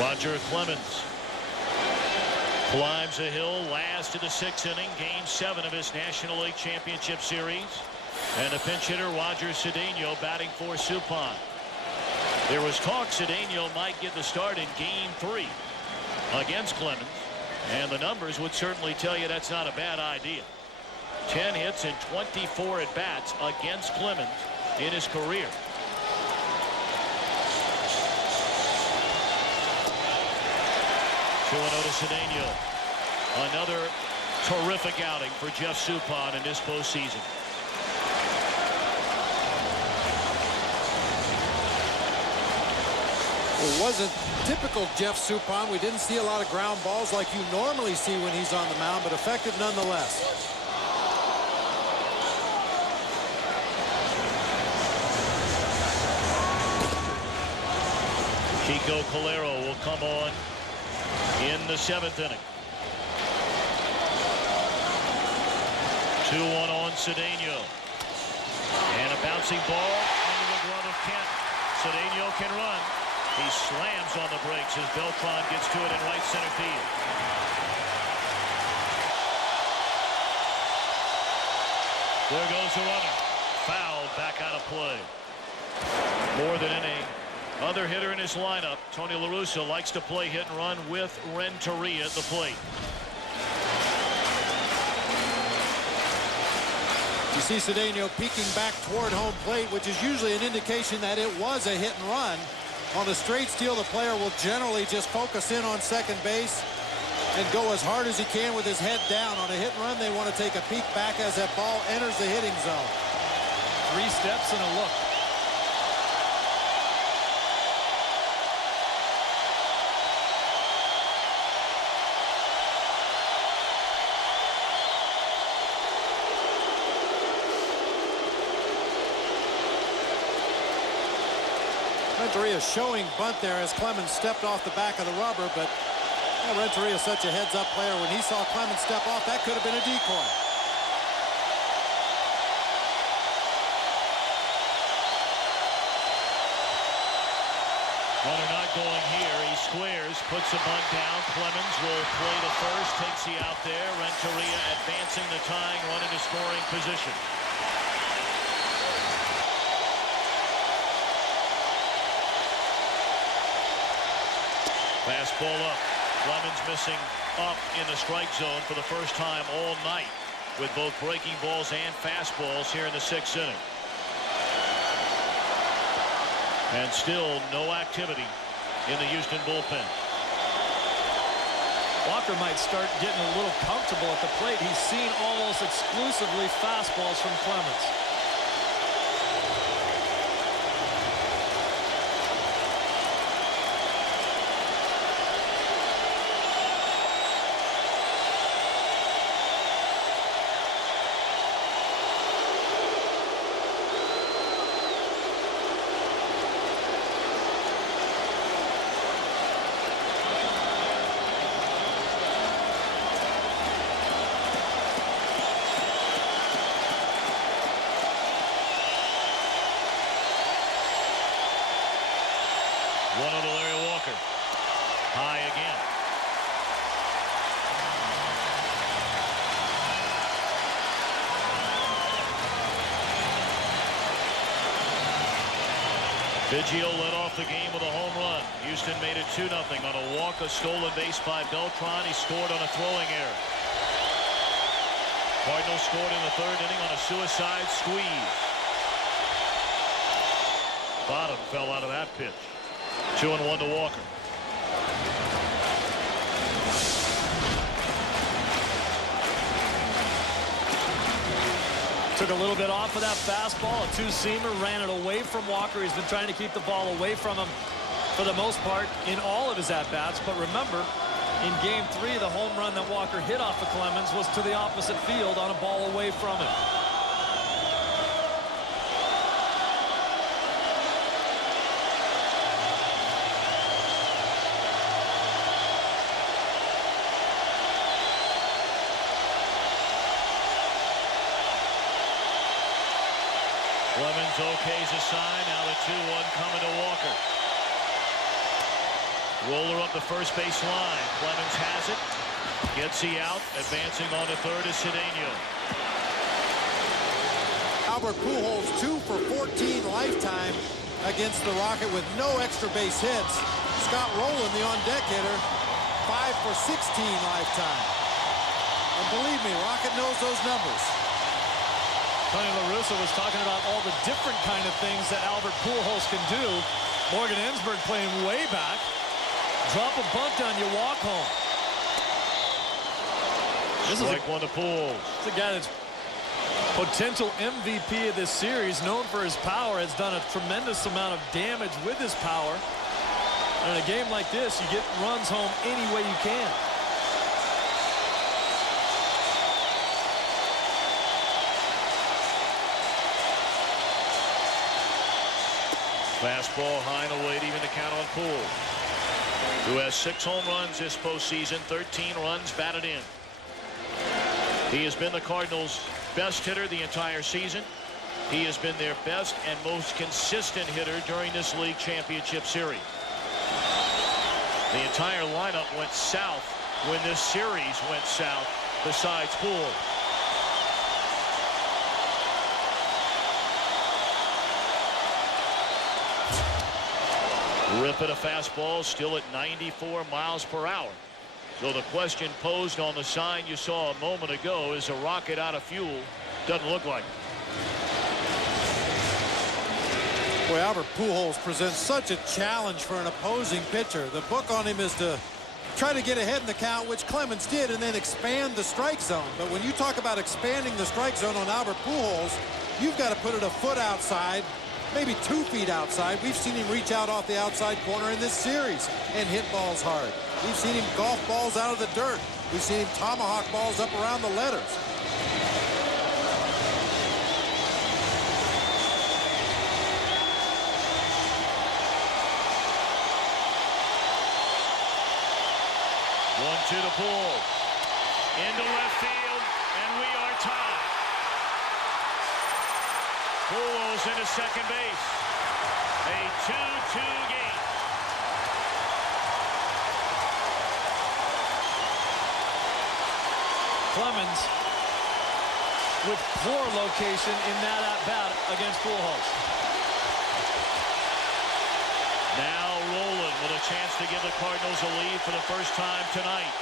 Roger Clemens climbs a hill last of the 6th inning, game 7 of his National League Championship Series. And the pinch hitter, Roger Cedeno, batting for Suppan. There was talk Cedeno might get the start in game 3 against Clemens. And the numbers would certainly tell you that's not a bad idea. 10 hits and 24 at-bats against Clemens in his career. To Cedeno. Another terrific outing for Jeff Suppan in this postseason. It wasn't typical Jeff Suppan. We didn't see a lot of ground balls like you normally see when he's on the mound, but effective nonetheless. Chico Calero will come on in the 7th inning. 2-1 on Cedeno. And a bouncing ball into the glove of Kent. Cedeno can run. He slams on the brakes as Beltran gets to it in right center field. There goes the runner. Fouled back out of play. More than any other hitter in his lineup, Tony La Russa likes to play hit and run with Renteria at the plate. You see Cedeno peeking back toward home plate, which is usually an indication that it was a hit and run. On a straight steal, the player will generally just focus in on second base and go as hard as he can with his head down. On a hit and run, they want to take a peek back as that ball enters the hitting zone. 3 steps and a look. Renteria showing bunt there as Clemens stepped off the back of the rubber, but Renteria is such a heads-up player. When he saw Clemens step off, that could have been a decoy. Runner not going here. He squares, puts the bunt down. Clemens will play to first, takes the out there. Renteria advancing the tying run into scoring position. Fastball up. Clemens missing up in the strike zone for the first time all night with both breaking balls and fastballs here in the 6th inning. And still no activity in the Houston bullpen. Walker might start getting a little comfortable at the plate. He's seen almost exclusively fastballs from Clemens. One on Larry Walker. High again. Biggio led off the game with a home run. Houston made it 2-0 on a walk, a stolen base by Beltran. He scored on a throwing error. Cardinals scored in the 3rd inning on a suicide squeeze. Bottom fell out of that pitch. 2-1 to Walker. Took a little bit off of that fastball. A two-seamer, ran it away from Walker. He's been trying to keep the ball away from him for the most part in all of his at-bats. But remember, in game 3, the home run that Walker hit off of Clemens was to the opposite field on a ball away from him. Clemens okays a sign. Now the 2-1 coming to Walker. Roller up the first base line. Clemens has it. Gets the out. Advancing on to third is Cedeno. Albert Pujols 2 for 14 lifetime against the Rocket with no extra base hits. Scott Rowland, the on-deck hitter, 5 for 16 lifetime. And believe me, Rocket knows those numbers. Tony La Russa was talking about all the different kind of things that Albert Pujols can do. Morgan Ensberg playing way back. Drop a bunt on you, walk home. This is like one to Pujols. It's a guy that's potential MVP of this series, known for his power, has done a tremendous amount of damage with his power. And in a game like this, you get runs home any way you can. Fastball high and away to even the count on Pujols, who has 6 home runs this postseason, 13 runs batted in. He has been the Cardinals' best hitter the entire season. He has been their best and most consistent hitter during this league championship series. The entire lineup went south when this series went south, besides Pujols. Rip at a fastball, still at 94 miles per hour. So the question posed on the sign you saw a moment ago, is a rocket out of fuel? Doesn't look like it. Boy, Albert Pujols presents such a challenge for an opposing pitcher. The book on him is to try to get ahead in the count, which Clemens did, and then expand the strike zone. But when you talk about expanding the strike zone on Albert Pujols, you've got to put it a foot outside, maybe 2 feet outside. We've seen him reach out off the outside corner in this series and hit balls hard. We've seen him golf balls out of the dirt. We've seen him tomahawk balls up around the letters. One-two to Pujols. Into left field, and we are tied. Pujols into second base. A 2-2 game. Clemens with poor location in that at-bat against Pujols. Now Rowland with a chance to give the Cardinals a lead for the first time tonight.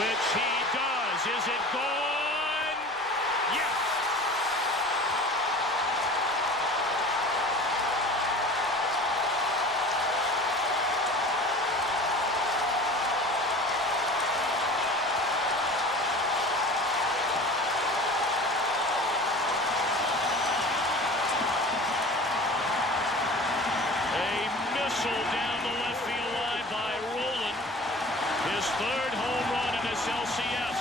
Which he does. Is it gone? Yes. Down the left field line by Rowland. His 3rd home run in this LCS.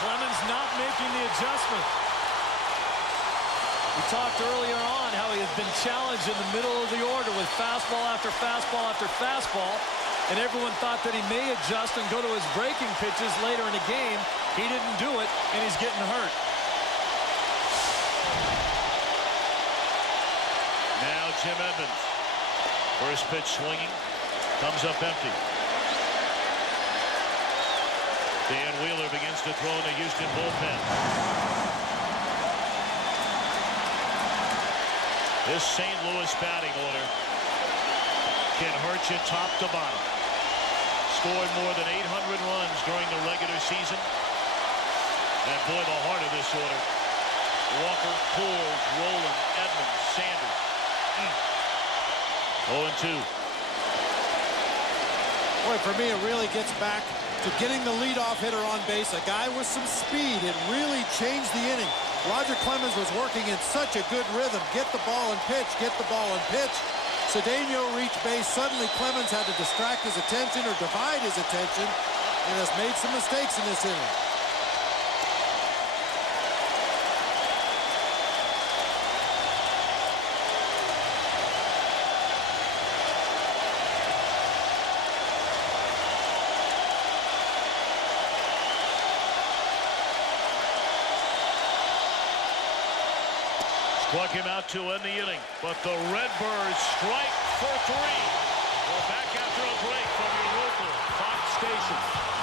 Clemens not making the adjustment. We talked earlier on how he has been challenged in the middle of the order with fastball after fastball after fastball, and everyone thought that he may adjust and go to his breaking pitches later in the game. He didn't do it, and he's getting hurt. Now Jim Edmonds. First pitch swinging. Comes up empty. Dan Wheeler begins to throw in the Houston bullpen. This St. Louis batting order can hurt you top to bottom. Scored more than 800 runs during the regular season. And boy, the heart of this order. Walker, Pujols, Rowland, Edmonds, Sanders. 0-2. Boy, for me, it really gets back to getting the leadoff hitter on base, a guy with some speed. It really changed the inning. Roger Clemens was working in such a good rhythm. Get the ball and pitch, get the ball and pitch. Cedeno reached base. Suddenly Clemens had to distract his attention or divide his attention and has made some mistakes in this inning. Struck him out to end the inning, but the Redbirds strike for 3. We're back after a break from your local Fox station.